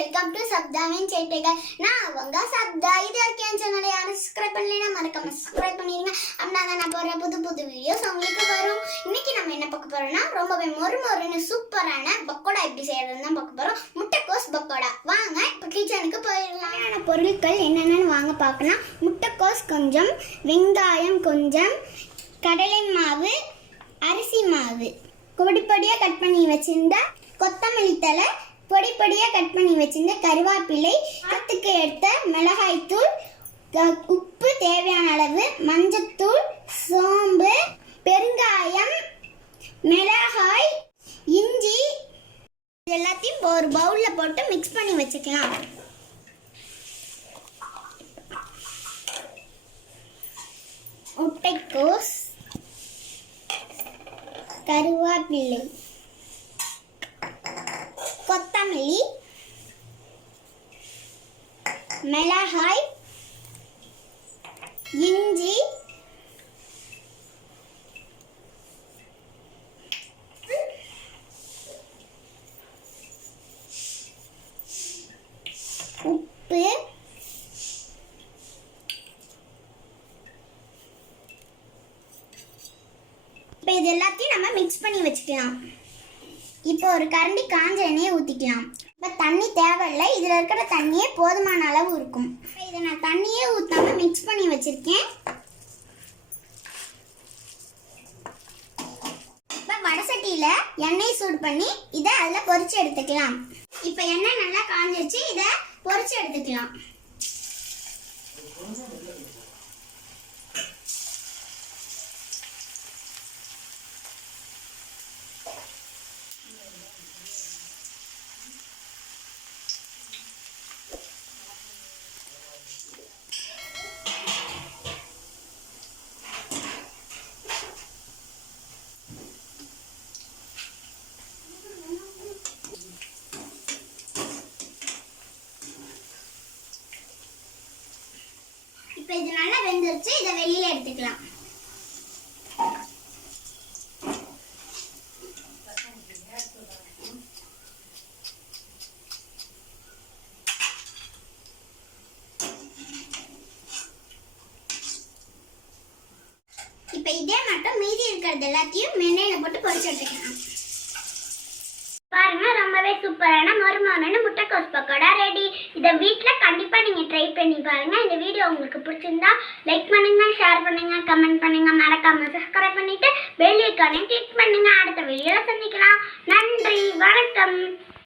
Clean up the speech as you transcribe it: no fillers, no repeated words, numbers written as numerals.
Welcome to Sapthavin settaigal. நான் அவங்க சப்தா. இது வரைக்கும் சேனலை யாரும் சப்ஸ்கிரைப் பண்ணலைன்னா மறக்காம சப்ஸ்கிரைப் பண்ணிருங்க. அப்படின்னா நான் போடுற புது வீடியோஸ் உங்களுக்கு வரும். இன்னைக்கு நம்ம என்ன பார்க்க போறோம்னா ரொம்பவே மொறுமொறுன்னு சூப்பரான பக்கோடா எப்படி செய்யறதுன்னு தான் பார்க்க போறோம். முட்டைக்கோஸ் பக்கோடா. வாங்க இப்போ கிச்சனுக்கு போயிடலாம். பொருட்கள் என்னென்னு வாங்க பார்க்கலாம். முட்டைக்கோஸ் கொஞ்சம், வெங்காயம் கொஞ்சம், கடலை மாவு, அரிசி மாவு, பொடியாக கட் பண்ணி வச்சிருந்த கொத்தமல்லி தழை, பொடியாக கட் பண்ணி வச்சிருந்த கருவேப்பிலை, காரத்துக்கு ஏற்ற மிளகாய்த்தூள், உப்பு தேவையான அளவு, மஞ்சத்தூள், சோம்பு, பெருங்காயம், மிளகாய், இஞ்சி எல்லாத்தையும் ஒரு பவுலில் போட்டு மிக்ஸ் பண்ணி வச்சுக்கலாம். முட்டைக்கோஸ், கருவேப்பிலை, கொத்தமல்லி, மிளகாய், இஞ்சி, உப்பு, இப்போ இது எல்லாத்தையும் நம்ம மிக்ஸ் பண்ணி வச்சுக்கலாம். இப்போ ஒரு கரண்டி காஞ்ச எண்ணெயை ஊற்றிக்கலாம். இப்போ தண்ணி தேவையில்லை, இதில் இருக்கிற தண்ணியே போதுமான அளவு இருக்கும். இப்போ இதை நான் தண்ணியே ஊற்றாம மிக்ஸ் பண்ணி வச்சுருக்கேன். இப்போ வடசட்டியில் எண்ணெய் சூடு பண்ணி இதை அதில் பொரிச்சு எடுத்துக்கலாம். இப்போ எண்ணெய் நல்லா காஞ்சிருச்சு, இதை பொரிச்சு எடுத்துக்கலாம். இப்போ இது நல்லா வெந்துருச்சு, இதை வெளியில எடுத்துக்கலாம். இப்போ இதே மட்டும் மீதி இருக்கிறது எல்லாத்தையும் எண்ணெயில போட்டு பொரிச்சு எடுத்துக்கலாம். பாருங்க, ரொம்பவே சூப்பரான மொறுமொறுன்னு முட்டைக்கோஸ் பக்கோடா ரெடி. இதை வீட்டில் கண்டிப்பாக நீங்கள் ட்ரை பண்ணி பாருங்க. இந்த வீடியோ உங்களுக்கு பிடிச்சிருந்தா லைக் பண்ணுங்க, ஷேர் பண்ணுங்க, கமெண்ட் பண்ணுங்க, மறக்காம சப்ஸ்கிரைப் பண்ணிட்டு பெல் ஐகானை கிளிக் பண்ணுங்க. அடுத்த வீடியோவில் சந்திக்கலாம். நன்றி, வணக்கம்.